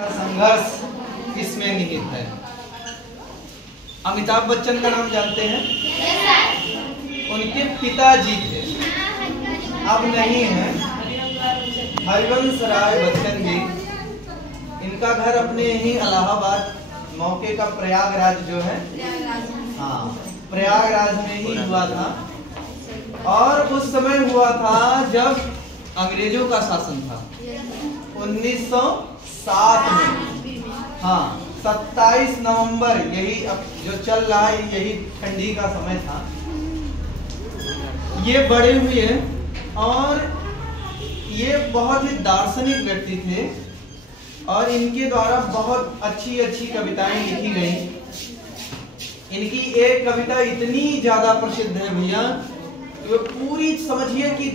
संघर्ष इसमें निहित है। अमिताभ बच्चन का नाम जानते हैं? उनके पिताजी थे, अब नहीं है, हरिवंश राय बच्चन जी। इनका घर अपने ही इलाहाबाद मौके का प्रयागराज जो है, हाँ प्रयागराज में ही हुआ था। और उस समय हुआ था जब अंग्रेजों का शासन था 1907 में। हाँ 27 नवंबर, यही अब जो चल रहा है यही ठंडी का समय था। ये बड़े हुए और ये बहुत ही दार्शनिक व्यक्ति थे और इनके द्वारा बहुत अच्छी अच्छी कविताएं लिखी गई। इनकी एक कविता इतनी ज्यादा प्रसिद्ध है भैया, तो पूरी समझिए कि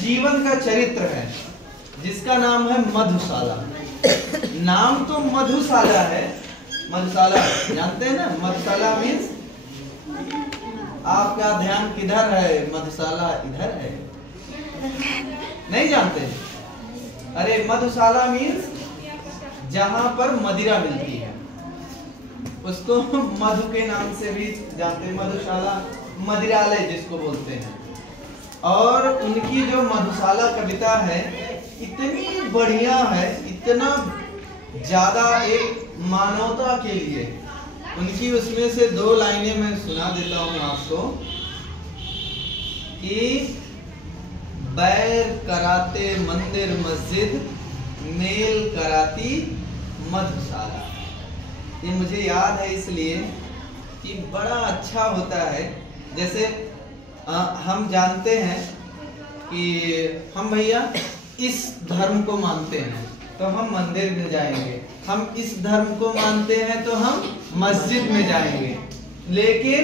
जीवन का चरित्र है, जिसका नाम है मधुशाला। नाम तो मधुशाला है, मधुशाला जानते हैं ना? मधुशाला मीन्स आपका ध्यान किधर है? मधुशाला इधर है, नहीं जानते? अरे मधुशाला मीन्स जहां पर मदिरा मिलती है उसको मधु के नाम से भी जानते हैं। मधुशाला मदिरालय जिसको बोलते हैं। और उनकी जो मधुशाला कविता है इतनी बढ़िया है, इतना ज्यादा एक मानवता के लिए। उनकी उसमें से 2 लाइनें मैं सुना देता हूं आपको कि बैर कराते मंदिर मस्जिद, मेल कराती मधुशाला। ये मुझे याद है इसलिए कि बड़ा अच्छा होता है। जैसे हम जानते हैं कि हम भैया इस धर्म को मानते हैं तो हम मंदिर में जाएंगे, हम इस धर्म को मानते हैं तो हम मस्जिद में जाएंगे। लेकिन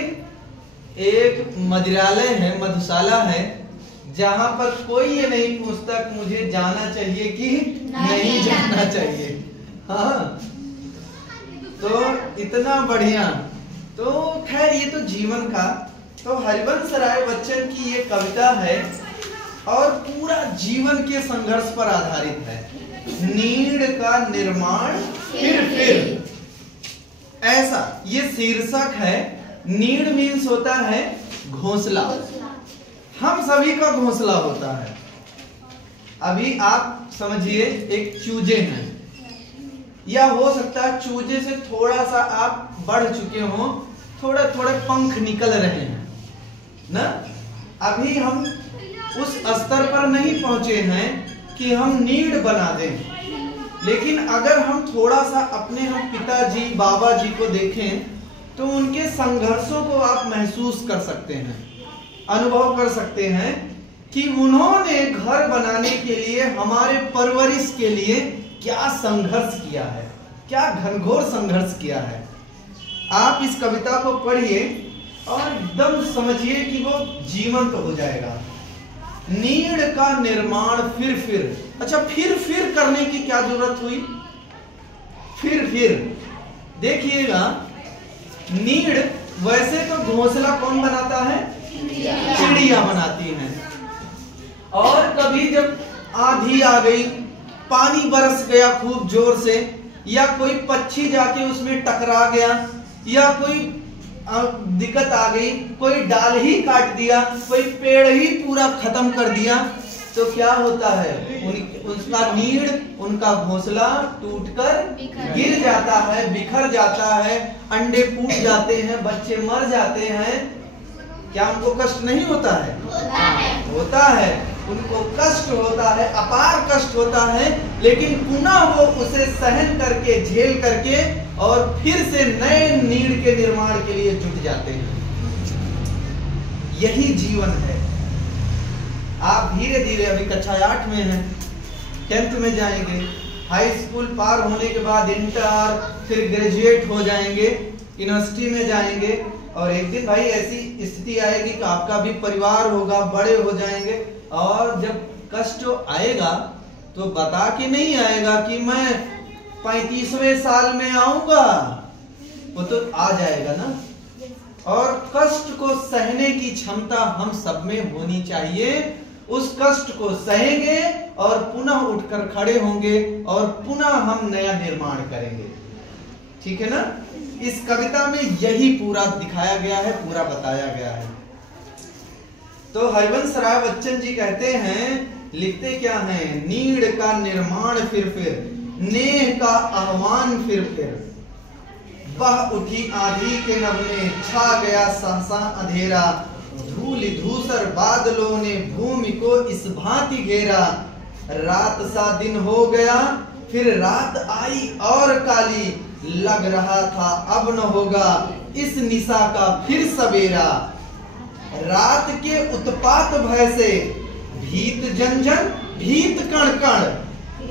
एक मदिरालय है, मधुशाला है, जहां पर कोई ये नहीं पूछता कि मुझे जाना चाहिए कि नहीं जाना चाहिए। हाँ तो इतना बढ़िया। तो खैर ये तो जीवन का, तो हरिवंश राय बच्चन की ये कविता है और पूरा जीवन के संघर्ष पर आधारित है। नीड़ का निर्माण फिर ऐसा ये शीर्षक है। नीड़ मीन्स होता है घोंसला, हम सभी का घोंसला होता है। अभी आप समझिए एक चूजे हैं, या हो सकता है चूजे से थोड़ा सा आप बढ़ चुके हो, थोड़े थोड़े पंख निकल रहे हैं ना। अभी हम उस स्तर पर नहीं पहुंचे हैं कि हम नीड़ बना दें, लेकिन अगर हम थोड़ा सा अपने हम पिताजी बाबा जी को देखें तो उनके संघर्षों को आप महसूस कर सकते हैं, अनुभव कर सकते हैं कि उन्होंने घर बनाने के लिए, हमारे परवरिश के लिए क्या संघर्ष किया है, क्या घनघोर संघर्ष किया है। आप इस कविता को पढ़िए और एकदम समझिए कि वो जीवंत हो जाएगा। नीड़ का निर्माण फिर। अच्छा, फिर करने की क्या जरूरत हुई? फिर देखिएगा, नीड़ वैसे तो घोंसला कौन बनाता है? चिड़िया बनाती है। और कभी जब आंधी आ गई, पानी बरस गया खूब जोर से, या कोई पक्षी जाके उसमें टकरा गया, या कोई दिक्कत आ गई, कोई डाल ही काट दिया, कोई पेड़ ही पूरा खत्म कर दिया, तो क्या होता है? उसका नीड़, उनका घोंसला टूटकर गिर जाता है, बिखर जाता है, अंडे फूट जाते हैं, बच्चे मर जाते हैं। क्या उनको कष्ट नहीं होता है? होता है। उनको कष्ट होता है, अपार कष्ट होता है, लेकिन पुनः वो उसे सहन करके, झेल करके और फिर से नए नीड़ के निर्माण के लिए जुट जाते हैं। यही जीवन है। आप धीरे धीरे, अभी कक्षा 8 में हैं, 10th में जाएंगे, हाई स्कूल पार होने के बाद इंटर, फिर ग्रेजुएट हो जाएंगे, यूनिवर्सिटी में जाएंगे, और एक दिन भाई ऐसी स्थिति आएगी कि आपका भी परिवार होगा, बड़े हो जाएंगे, और जब कष्ट आएगा तो बता के नहीं आएगा कि मैं 35वें साल में आऊंगा, वो तो आ जाएगा ना। और कष्ट को सहने की क्षमता हम सब में होनी चाहिए। उस कष्ट को सहेंगे और पुनः उठकर खड़े होंगे और पुनः हम नया निर्माण करेंगे। ठीक है ना? इस कविता में यही पूरा दिखाया गया है, पूरा बताया गया है। तो हरिवंश राय बच्चन जी कहते हैं, लिखते क्या हैं, नीड़ का निर्माण फिर, नेह का आह्वान फिर, बह उठी आंधी के नभ में, छा गया सहसा अंधेरा, धूल धूसर बादलों ने भूमि को इस भांति घेरा, रात सा दिन हो गया फिर रात आई और काली, लग रहा था अब न होगा इस निशा का फिर सवेरा, रात के उत्पात भय से भीत जन भीत कण कण,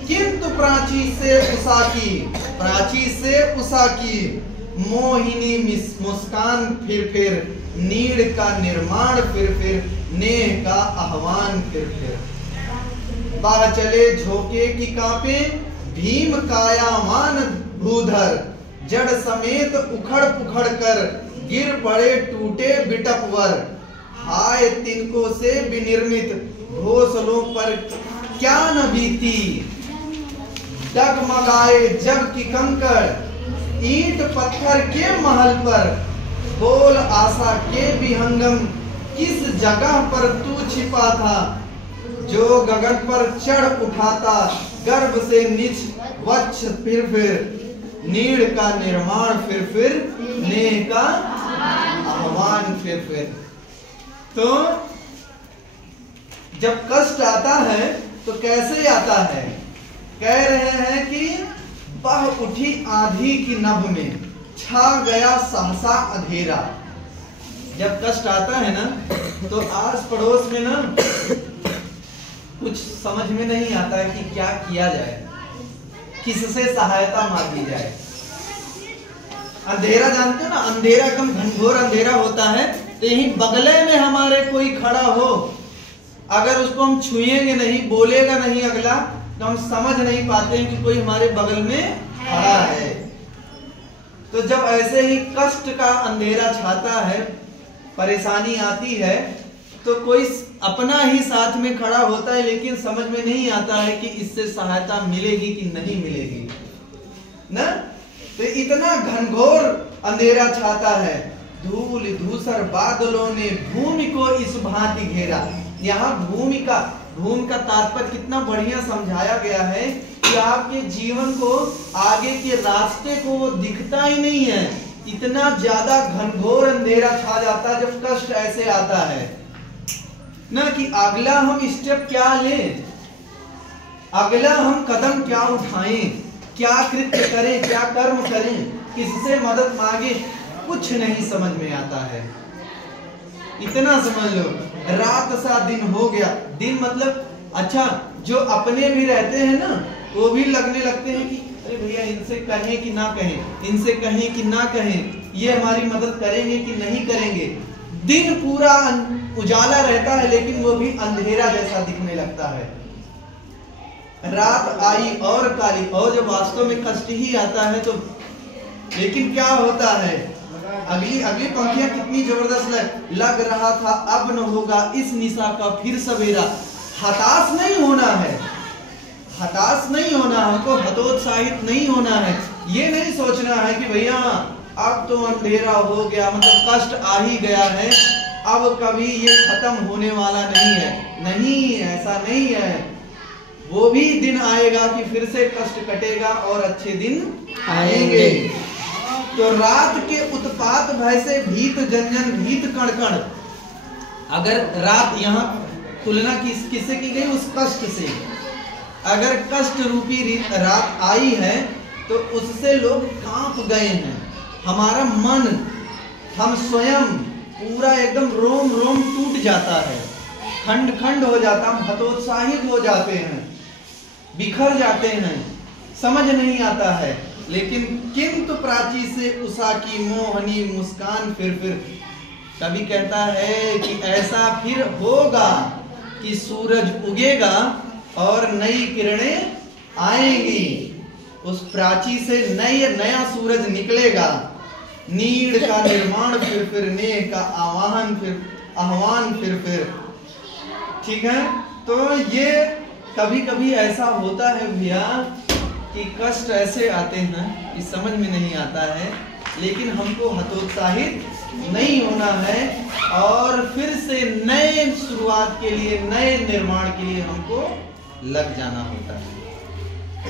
किंतु प्राची से उषा की मोहिनी मुस्कान फिर, नीड़ का निर्माण फिर, नेह का आह्वान फिर, बाह चले झोंके की कांपे भीम कायामान भूधर, जड़ समेत उखड़ पुखड़ कर गिर पड़े टूटे बिटपवर, हाय तिनको से विनिर्मित घोंसलों पर क्या न बीती, डगमगाए जग की कंकड़ ईंट पत्थर के महल पर, बोल आशा के विहंगम किस जगह पर तू छिपा था, जो गगन पर चढ़ उठाता गर्भ से निच वक्ष फिर, नीड़ का निर्माण फिर, नेह का आह्वान फिर। तो जब कष्ट आता है तो कैसे आता है? कह रहे हैं कि बह उठी आंधी की नभ में, छा गया सहसा अंधेरा। जब कष्ट आता है ना तो आस पड़ोस में ना कुछ समझ में नहीं आता है कि क्या किया जाए, किससे सहायता मांगी जाए। अंधेरा जानते हो ना, अंधेरा एकदम घनघोर अंधेरा होता है, तो यही बगले में हमारे कोई खड़ा हो, अगर उसको हम छुएंगे नहीं, बोलेगा नहीं अगला, तो हम समझ नहीं पाते हैं कि कोई हमारे बगल में खड़ा है। तो जब ऐसे ही कष्ट का अंधेरा छाता है, परेशानी आती है, तो कोई अपना ही साथ में खड़ा होता है, लेकिन समझ में नहीं आता है कि इससे सहायता मिलेगी कि नहीं मिलेगी ना। तो इतना घनघोर अंधेरा छाता है, धूल धूसर बादलों ने भूमि को इस भांति घेरा। यहाँ भूमि का तात्पर्य कितना बढ़िया समझाया गया है कि आपके जीवन को, आगे के रास्ते को वो दिखता ही नहीं है, इतना ज्यादा घनघोर अंधेरा छा जाता है जब कष्ट ऐसे आता है ना, कि अगला हम स्टेप क्या लें, अगला हम कदम क्या उठाएं, क्या कृत्य करें, क्या कर्म करें, किससे मदद मांगे, कुछ नहीं समझ में आता है। इतना समझ लो, रात सा दिन हो गया। दिन मतलब अच्छा, जो अपने भी रहते हैं ना, वो भी लगने लगते हैं कि अरे भैया इनसे कहें कि ना कहें, इनसे कहें कि ना कहें, ये हमारी मदद करेंगे कि नहीं करेंगे। दिन पूरा उजाला रहता है लेकिन वो भी अंधेरा जैसा दिखने लगता है। रात आई और काली, और जब वास्तव में कष्ट ही आता है तो, लेकिन क्या होता है, अगली पंक्तियां कितनी जबरदस्त लग रहा था अब न होगा इस निशा का फिर सवेरा। हताश नहीं होना है, हताश नहीं होना, हमको हतोत्साहित नहीं होना है। ये नहीं सोचना है कि भैया अब तो अंधेरा हो गया, मतलब कष्ट आ ही गया है, अब कभी ये खत्म होने वाला नहीं है। नहीं, ऐसा नहीं है। वो भी दिन आएगा कि फिर से कष्ट कटेगा और अच्छे दिन आएंगे। तो रात के उत्पात भय से भीत जन भीत कण कण। अगर रात, यहाँ तुलना किससे की गई? उस कष्ट से। अगर कष्ट रूपी रात आई है तो उससे लोग कांप गए हैं। हमारा मन, हम स्वयं पूरा एकदम रोम रोम टूट जाता है, खंड खंड हो जाता, हम हतोत्साहित हो जाते हैं, बिखर जाते हैं, समझ नहीं आता है। लेकिन किंतु प्राची से उषा की मोहनी मुस्कान फिर। कभी कहता है कि ऐसा फिर होगा कि सूरज उगेगा और नई किरणें आएंगी, उस प्राची से नया सूरज निकलेगा। नीड़ का निर्माण फिर, नेह का आह्वान फिर। ठीक है। तो ये कभी कभी ऐसा होता है भैया कि कष्ट ऐसे आते हैं कि समझ में नहीं आता है, लेकिन हमको हतोत्साहित नहीं होना है और फिर से नए शुरुआत के लिए, नए निर्माण के लिए हमको लग जाना होता है।